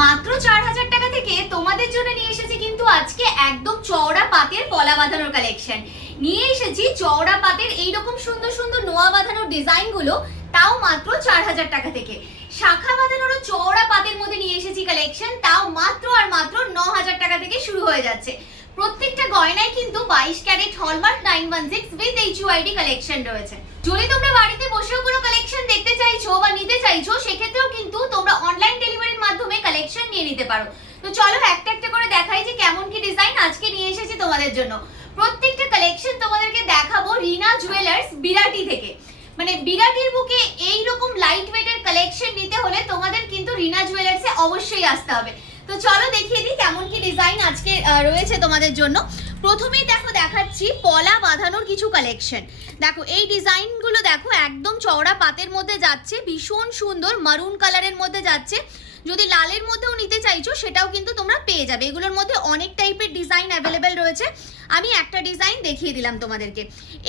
মাত্র 4000 টাকা থেকে তোমাদের জন্য নিয়ে এসেছি কিন্তু আজকে একদম চওড়া পাতের পলা বাঁধানোর কালেকশন নিয়ে এসেছি। চওড়া পাতের এইরকম সুন্দর সুন্দর নোয়া বাঁধানোর ডিজাইন গুলো, তাও মাত্র 4000 টাকা থেকে। শাখা বাঁধানোরও চওড়া পাতের মধ্যে নিয়ে এসেছি কালেকশন, তাও মাত্র আর মাত্র 9000 টাকা থেকে শুরু হয়ে যাচ্ছে। প্রত্যেকটা গয়নায় কিন্তু 22 carat hallmark 916 with HUID collection রয়েছে। যদি তোমরা বাড়িতে বসেও কোনো কালেকশন দেখতে চাইছো বা নিতে চাইছো, সেক্ষেত্রেও কিন্তু তোমরা অনলাইন ডেলিভারির মাধ্যমে কালেকশন নিয়ে নিতে পারো। তো চলো একটা একটা করে দেখাই যে কেমন কি ডিজাইন আজকে নিয়ে এসেছি তোমাদের জন্য। প্রত্যেকটা কালেকশন তোমাদেরকে দেখাবো রিনা জুয়েলার্স বিরাটি থেকে। মানে বিরাটির বুকে এইরকম লাইট ওয়েটের কালেকশন নিতে হলে তোমাদের কিন্তু রিনা জুয়েলার্সে অবশ্যই আসতে হবে। তো চলো দেখিয়ে দিই কেমন কি ডিজাইন আজকে রয়েছে তোমাদের জন্য। প্রথমেই দেখো দেখাচ্ছি পলা বাঁধানোর কিছু কালেকশন। দেখো এই ডিজাইনগুলো দেখো একদম চওড়া পাতের মধ্যে যাচ্ছে, ভীষণ সুন্দর মারুন কালারের মধ্যে যাচ্ছে। যদি লালের মধ্যেও নিতে চাইছো সেটাও কিন্তু তোমরা পেয়ে যাবে। এগুলোর মধ্যে অনেক টাইপের ডিজাইন অ্যাভেলেবেল রয়েছে, আমি একটা ডিজাইন দেখিয়ে দিলাম তোমাদেরকে।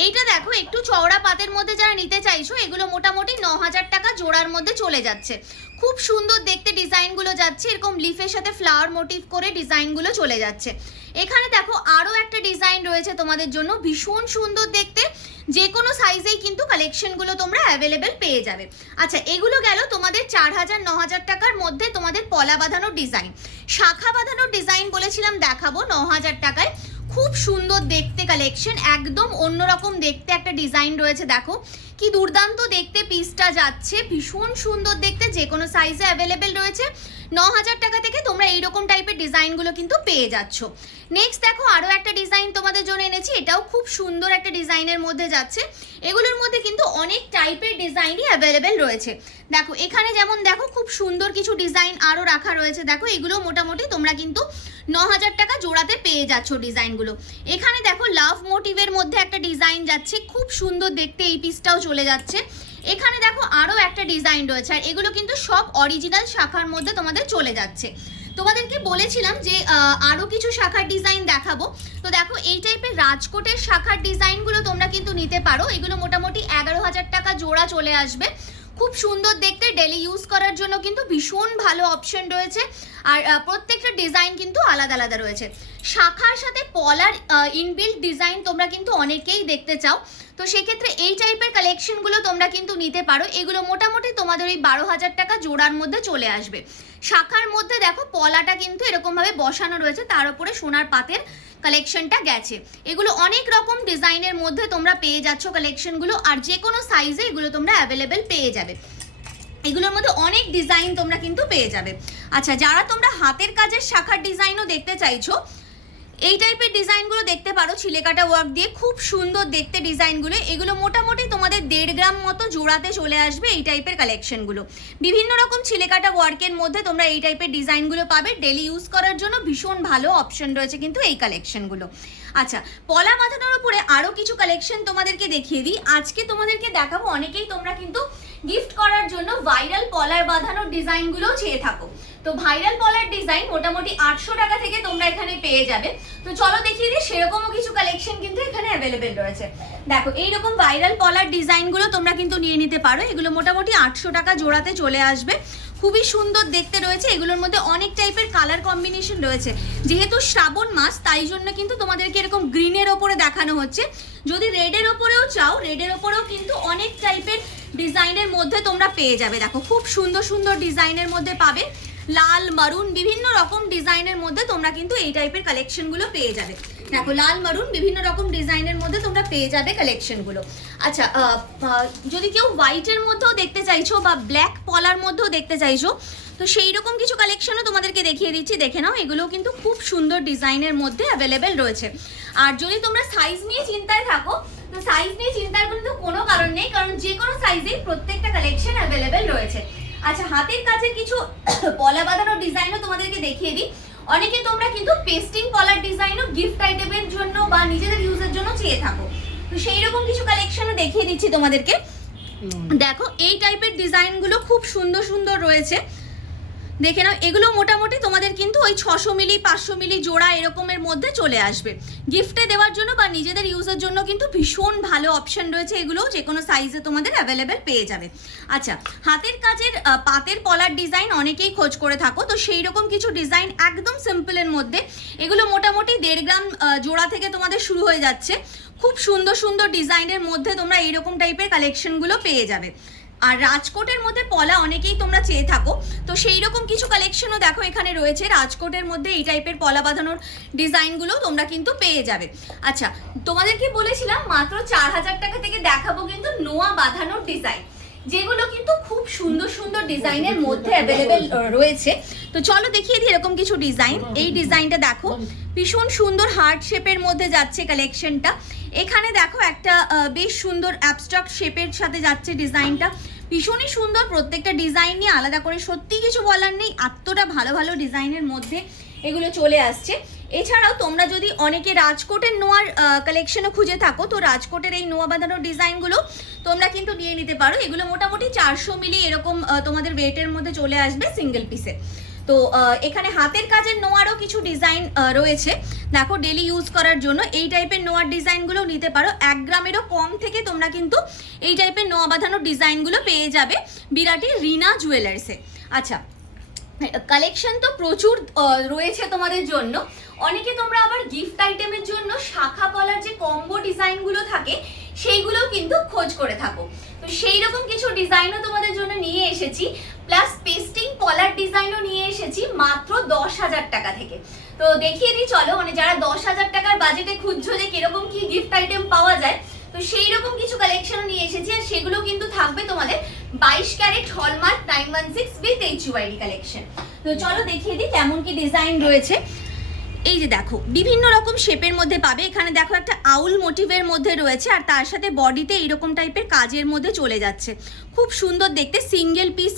এইটা দেখো একটু চওড়া পাতের মধ্যে যারা নিতে চাইছো, এগুলো মোটামুটি 9000 টাকা জোড়ার মধ্যে চলে যাচ্ছে। খুব সুন্দর দেখতে ডিজাইনগুলো যাচ্ছে, এরকম লিফের সাথে ফ্লাওয়ার মোটিভ করে ডিজাইনগুলো চলে যাচ্ছে। এখানে দেখো আরও একটা ডিজাইন রয়েছে তোমাদের জন্য, ভীষণ সুন্দর দেখতে, যে কোনো সাইজেই কিন্তু কালেকশনগুলো তোমরা অ্যাভেলেবেল পেয়ে যাবে। আচ্ছা, এগুলো গেল তোমাদের 4000 9000 টাকার মধ্যে তোমাদের পলা বাঁধানোর ডিজাইন। শাখা বাঁধানোর ডিজাইন বলেছিলাম দেখাবো 9000 টাকায়। খুব সুন্দর দেখতে কালেকশন, একদম অন্যরকম দেখতে একটা ডিজাইন রয়েছে। দেখো কি দুর্দান্ত দেখতে পিসটা যাচ্ছে, ভীষণ সুন্দর দেখতে, যে কোনো সাইজে অ্যাভেলেবেল রয়েছে। 9000 টাকা থেকে তোমরা এইরকম টাইপের ডিজাইনগুলো কিন্তু পেয়ে যাচ্ছ। নেক্সট দেখো আরও একটা ডিজাইন তোমাদের জন্য এনেছি, এটাও খুব সুন্দর একটা ডিজাইনের মধ্যে যাচ্ছে। এগুলোর মধ্যে কিন্তু অনেক টাইপের ডিজাইনই অ্যাভেলেবেল রয়েছে। দেখো এখানে যেমন দেখো খুব সুন্দর কিছু ডিজাইন আরও রাখা রয়েছে। দেখো এগুলো মোটামুটি তোমরা কিন্তু 9000 টাকা জোড়াতে পেয়ে যাচ্ছ ডিজাইনগুলো। এখানে দেখো লাভ মোটিভের মধ্যে একটা ডিজাইন যাচ্ছে, খুব সুন্দর দেখতে, এই পিসটাও চলে যাচ্ছে। এখানে দেখো আরও একটা ডিজাইন রয়েছে, আর এগুলো কিন্তু সব অরিজিনাল শাখার মধ্যে তোমাদের চলে যাচ্ছে। তোমাদেরকে বলেছিলাম যে আরও কিছু শাখার ডিজাইন দেখাবো। তো দেখো এই টাইপের রাজকোটের শাখার ডিজাইনগুলো তোমরা কিন্তু নিতে পারো। এগুলো মোটামুটি 11000 টাকা জোড়া চলে আসবে। খুব সুন্দর দেখতে, ডেলি ইউজ করার জন্য কিন্তু ভীষণ ভালো অপশন রয়েছে। আর প্রত্যেকটা ডিজাইন কিন্তু আলাদা আলাদা রয়েছে। শাখার সাথে পলার ইনবিল্ট ডিজাইন তোমরা কিন্তু অনেকেই দেখতে চাও, তো সেক্ষেত্রে এই টাইপের কালেকশনগুলো তোমরা কিন্তু নিতে পারো। এগুলো মোটামুটি তোমাদের ওই 12000 টাকা জোড়ার মধ্যে চলে আসবে। শাখার মধ্যে দেখো পলাটা কিন্তু এরকমভাবে বসানো রয়েছে, তার উপরে সোনার পাতের কালেকশনটা গেছে। এগুলো অনেক রকম ডিজাইনের মধ্যে তোমরা পেয়ে যাচ্ছ কালেকশনগুলো, আর যে কোনো সাইজে এগুলো তোমরা অ্যাভেলেবেল পেয়ে যাবে। এগুলোর মধ্যে অনেক ডিজাইন তোমরা কিন্তু পেয়ে যাবে। আচ্ছা, যারা তোমরা হাতের কাজের শাখার ডিজাইনও দেখতে চাইছো, এই টাইপের ডিজাইনগুলো দেখতে পারো, ছিলেকাটা ওয়ার্ক দিয়ে খুব সুন্দর দেখতে ডিজাইনগুলো। এগুলো মোটামুটি তোমাদের 1.5 গ্রাম মতো জোড়াতে চলে আসবে এই টাইপের কালেকশনগুলো। বিভিন্ন রকম ছিলেকাটা ওয়ার্কের মধ্যে তোমরা এই টাইপের ডিজাইনগুলো পাবে। ডেলি ইউজ করার জন্য ভীষণ ভালো অপশন রয়েছে কিন্তু এই কালেকশনগুলো। আচ্ছা, পলা বাঁধানোর উপরে আরও কিছু কালেকশন তোমাদেরকে দেখিয়ে দিই। আজকে তোমাদেরকে দেখাবো, অনেকেই তোমরা কিন্তু গিফট করার জন্য ভাইরাল পলার বাঁধানোর ডিজাইনগুলো চেয়ে থাকো। তো ভাইরাল পলার ডিজাইন মোটামুটি 800 টাকা থেকে তোমরা এখানে পেয়ে যাবে। তো চলো দেখিয়ে দিই, সেরকমও কিছু কালেকশন কিন্তু এখানে অ্যাভেলেবেল রয়েছে। দেখো এইরকম ভাইরাল পলার ডিজাইনগুলো তোমরা কিন্তু নিয়ে নিতে পারো। এগুলো মোটামুটি 800 টাকা জোড়াতে চলে আসবে। খুবই সুন্দর দেখতে রয়েছে। এগুলোর মধ্যে অনেক টাইপের কালার কম্বিনেশন রয়েছে। যেহেতু শ্রাবণ মাস, তাই জন্য কিন্তু তোমাদেরকে এরকম গ্রিনের ওপরে দেখানো হচ্ছে। যদি রেডের ওপরেও চাও, রেডের ওপরেও কিন্তু অনেক টাইপের ডিজাইনের মধ্যে তোমরা পেয়ে যাবে। দেখো খুব সুন্দর সুন্দর ডিজাইনের মধ্যে পাবে, লাল মারুন বিভিন্ন রকম ডিজাইনের মধ্যে তোমরা কিন্তু এই টাইপের কালেকশনগুলো পেয়ে যাবে। দেখো লাল মারুন বিভিন্ন রকম ডিজাইনের মধ্যে তোমরা পেয়ে যাবে কালেকশনগুলো। আচ্ছা, যদি কেউ হোয়াইটের মধ্যেও দেখতে চাইছো বা ব্ল্যাক পলার মধ্যেও দেখতে চাইছো, তো সেই রকম কিছু কালেকশনও তোমাদেরকে দেখিয়ে দিচ্ছি, দেখে নাও। এগুলো কিন্তু খুব সুন্দর ডিজাইনের মধ্যে অ্যাভেলেবেল রয়েছে। আর যদি তোমরা সাইজ নিয়ে চিন্তায় থাকো, তো সাইজ নিয়ে চিন্তার কিন্তু কোনো কারণ নেই, কারণ যে কোনো সাইজেই প্রত্যেকটা কালেকশন অ্যাভেলেবেল রয়েছে। আচ্ছা, হাতের কাছে কিছু পলা বাঁধানোর ডিজাইনও তোমাদেরকে দেখিয়ে দিই। অনেকে তোমরা কিন্তু পেস্টিং পলার ডিজাইনও গিফট আইটেমের জন্য বা নিজেদের ইউজের জন্য চেয়ে থাকো, তো সেই রকম কিছু কালেকশনও দেখিয়ে দিচ্ছি তোমাদেরকে। দেখো এই টাইপের ডিজাইনগুলো খুব সুন্দর সুন্দর রয়েছে। দেখে নাও, এগুলো মোটামুটি তোমাদের কিন্তু ওই 600 মিলি 500 মিলি জোড়া এরকমের মধ্যে চলে আসবে। গিফটে দেওয়ার জন্য বা নিজেদের ইউজের জন্য কিন্তু ভীষণ ভালো অপশন রয়েছে, এগুলো যে কোনো সাইজে তোমাদের অ্যাভেলেবেল পেয়ে যাবে। আচ্ছা, হাতের কাজের পাতের পলার ডিজাইন অনেকেই খোঁজ করে থাকো, তো সেই রকম কিছু ডিজাইন একদম সিম্পলের মধ্যে, এগুলো মোটামুটি 1.5 গ্রাম জোড়া থেকে তোমাদের শুরু হয়ে যাচ্ছে। খুব সুন্দর সুন্দর ডিজাইনের মধ্যে তোমরা এইরকম টাইপের কালেকশনগুলো পেয়ে যাবে। আর রাজকোটের মধ্যে পলা অনেকেই তোমরা চেয়ে থাকো, তো সেই রকম কিছু কালেকশনও দেখো এখানে রয়েছে। রাজকোটের মধ্যে এই টাইপের পলা বাঁধানোর ডিজাইনগুলো তোমরা কিন্তু পেয়ে যাবে। আচ্ছা, তোমাদেরকে বলেছিলাম মাত্র 4000 টাকা থেকে দেখাবো কিন্তু নোয়া বাঁধানোর ডিজাইন, যেগুলো কিন্তু খুব সুন্দর সুন্দর ডিজাইনের মধ্যে অ্যাভেলেবেল রয়েছে। তো চলো দেখিয়ে দিই এরকম কিছু ডিজাইন। এই ডিজাইনটা দেখো, ভীষণ সুন্দর হার্ট শেপের মধ্যে যাচ্ছে কালেকশনটা। এখানে দেখো একটা বেশ সুন্দর অ্যাবস্ট্রাক্ট শেপের সাথে যাচ্ছে ডিজাইনটা, ভীষণই সুন্দর। প্রত্যেকটা ডিজাইন নিয়ে আলাদা করে সত্যি কিছু বলার নেই, এতটা ভালো ভালো ডিজাইনের মধ্যে এগুলো চলে আসছে। এছাড়াও তোমরা যদি অনেকে রাজকোটের নোয়ার কালেকশনও খুঁজে থাকো, তো রাজকোটের এই নোয়া বাঁধানোর ডিজাইনগুলো তোমরা কিন্তু নিয়ে নিতে পারো। এগুলো মোটামুটি 400 মিলি এরকম তোমাদের ওয়েটের মধ্যে চলে আসবে সিঙ্গেল পিসে। তো এখানে হাতের কাজের নোয়ারও কিছু ডিজাইন রয়েছে, দেখো ডেলি ইউজ করার জন্য এই টাইপের নোয়ার ডিজাইনগুলো নিতে পারো। 1 গ্রামেরও কম থেকে তোমরা কিন্তু এই টাইপের নোয়া বাঁধানোর ডিজাইনগুলো পেয়ে যাবে বিরাটি রিনা জুয়েলার্সে। আচ্ছা, কালেকশন তো প্রচুর রয়েছে তোমাদের জন্য। অনেকে তোমরা আবার গিফট আইটেমের জন্য শাখা পলার যে কম্বো ডিজাইনগুলো থাকে সেইগুলো কিন্তু খোঁজ করে থাকো, তো সেই রকম কিছু ডিজাইনও তোমাদের জন্য নিয়ে এসেছি। প্লাস পেস্টিং পলার ডিজাইনও নিয়ে এসেছি মাত্র 10,000 টাকা থেকে। তো দেখিয়ে দিই চলো, মানে যারা 10,000 টাকার বাজেটে খুঁজছো যে কিরকম কি গিফট আইটেম পাওয়া যায়, তো সেই রকম কিছু কালেকশনও নিয়ে এসেছি। আর সেগুলো কিন্তু থাকবে তোমাদের 22 carat hallmark 916 with HUID collection. তো চলো দেখিয়ে দিই কেমন কি ডিজাইন রয়েছে। এই যে দেখো, বিভিন্ন রকম শেপের মধ্যে পাবে। এখানে দেখো একটা আউল মোটিভের মধ্যে রয়েছে, আর তার সাথে বডিতে এইরকম টাইপের কাজের মধ্যে চলে যাচ্ছে, খুব সুন্দর দেখতে। সিঙ্গেল পিস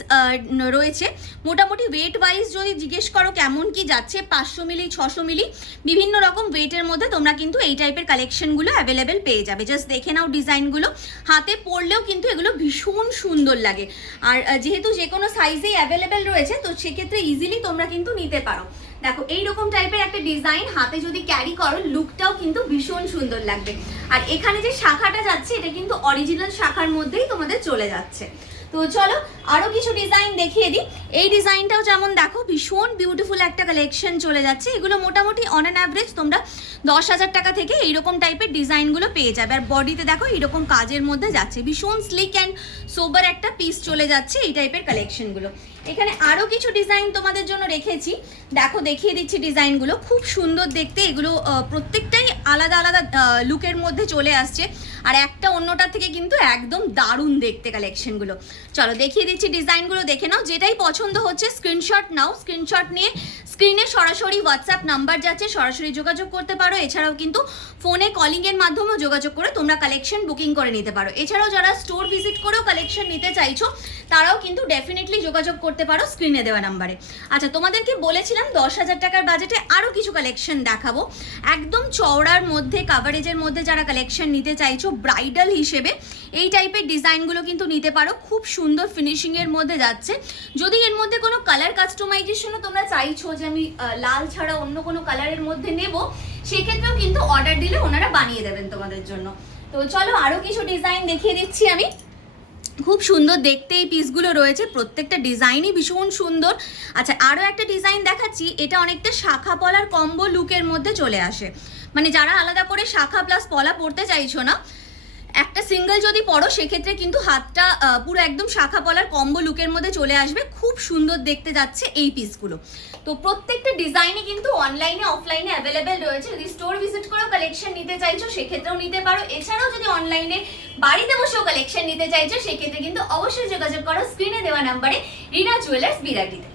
রয়েছে। মোটামুটি ওয়েট ওয়াইজ যদি জিজ্ঞেস করো কেমন কি যাচ্ছে, 500 মিলি 600 মিলি বিভিন্ন রকম ওয়েটের মধ্যে তোমরা কিন্তু এই টাইপের কালেকশনগুলো অ্যাভেলেবেল পেয়ে যাবে। জাস্ট দেখে নাও ডিজাইনগুলো, হাতে পরলেও কিন্তু এগুলো ভীষণ সুন্দর লাগে। আর যেহেতু যে কোনো সাইজেই অ্যাভেলেবেল রয়েছে, তো সেক্ষেত্রে ইজিলি তোমরা কিন্তু নিতে পারো। দেখো এইরকম টাইপের একটা ডিজাইন হাতে যদি ক্যারি করো, লুকটাও কিন্তু ভীষণ সুন্দর লাগবে। আর এখানে যে শাখাটা যাচ্ছে এটা কিন্তু অরিজিনাল শাখার মধ্যেই তোমাদের চলে যাচ্ছে। তো চলো আরো কিছু ডিজাইন দেখিয়ে দিই। এই ডিজাইনটাও যেমন দেখো ভীষণ বিউটিফুল একটা কালেকশন চলে যাচ্ছে। এগুলো মোটামুটি অন অ্যান অ্যাভারেজ তোমরা 10,000 টাকা থেকে এইরকম টাইপের ডিজাইনগুলো পেয়ে যাবে। আর বডিতে দেখো এইরকম কাজের মধ্যে যাচ্ছে, ভীষণ স্লিক অ্যান্ড সোবার একটা পিস চলে যাচ্ছে এই টাইপের কালেকশনগুলো। এখানে আরো কিছু ডিজাইন তোমাদের জন্য রেখেছি, দেখো দেখিয়ে দিচ্ছি ডিজাইনগুলো, খুব সুন্দর দেখতে। এগুলো প্রত্যেকটাই আলাদা আলাদা লুকের মধ্যে চলে আসছে, আর একটা অন্যটার থেকে কিন্তু একদম দারুণ দেখতে কালেকশনগুলো। চলো দেখিয়ে দিচ্ছি ডিজাইনগুলো, দেখে নাও। যেটাই পছন্দ হচ্ছে স্ক্রিনশট নাও, স্ক্রিনশট নিয়ে স্ক্রিনে সরাসরি হোয়াটসঅ্যাপ নাম্বার যাচ্ছে, সরাসরি যোগাযোগ করতে পারো। এছাড়াও কিন্তু ফোনে কলিংয়ের মাধ্যমেও যোগাযোগ করে তোমরা কালেকশন বুকিং করে নিতে পারো। এছাড়াও যারা স্টোর ভিজিট করেও কালেকশন নিতে চাইছো, তারাও কিন্তু ডেফিনেটলি যোগাযোগ করতে পারো স্ক্রিনে দেওয়া নাম্বারে। আচ্ছা, তোমাদেরকে বলেছিলাম 10,000 টাকার বাজেটে আরও কিছু কালেকশন দেখাবো। একদম চওড়ার মধ্যে কাভারেজের মধ্যে যারা কালেকশন নিতে চাইছো ব্রাইডাল হিসেবে, এই টাইপের ডিজাইনগুলো কিন্তু নিতে পারো। খুব সুন্দর ফিনিশিংয়ের মধ্যে যাচ্ছে। যদি এর মধ্যে কোনো কালার কাস্টমাইজেশনও তোমরা চাইছো যে আমি লাল ছাড়া অন্য কোনো কালারের মধ্যে নেব, সেক্ষেত্রেও কিন্তু অর্ডার দিলে ওনারা বানিয়ে দেবেন তোমাদের জন্য। তো চলো আরও কিছু ডিজাইন দেখিয়ে দিচ্ছি আমি। খুব সুন্দর দেখতে এই পিসগুলো রয়েছে, প্রত্যেকটা ডিজাইনই ভীষণ সুন্দর। আচ্ছা, আরও একটা ডিজাইন দেখাচ্ছি, এটা অনেকটা শাখা পলার কম্বো লুকের মধ্যে চলে আসে। মানে যারা আলাদা করে শাখা প্লাস পলা পরতে চাইছো না, একটা সিঙ্গেল যদি পরো সেক্ষেত্রে কিন্তু হাতটা পুরো একদম শাখা পলার কম্বো লুকের মধ্যে চলে আসবে। খুব সুন্দর দেখতে যাচ্ছে এই পিসগুলো। তো প্রত্যেকটা ডিজাইনই কিন্তু অনলাইনে অফলাইনে অ্যাভেলেবেল রয়েছে। যদি স্টোর ভিজিট করেও কালেকশন নিতে চাইছো সেক্ষেত্রেও নিতে পারো। এছাড়াও যদি অনলাইনে বাড়িতে বসেও কালেকশন নিতে চাইছো সেক্ষেত্রে কিন্তু অবশ্যই যোগাযোগ করো স্ক্রিনে দেওয়া নাম্বারে রিনা জুয়েলার্স বিরাটিতে।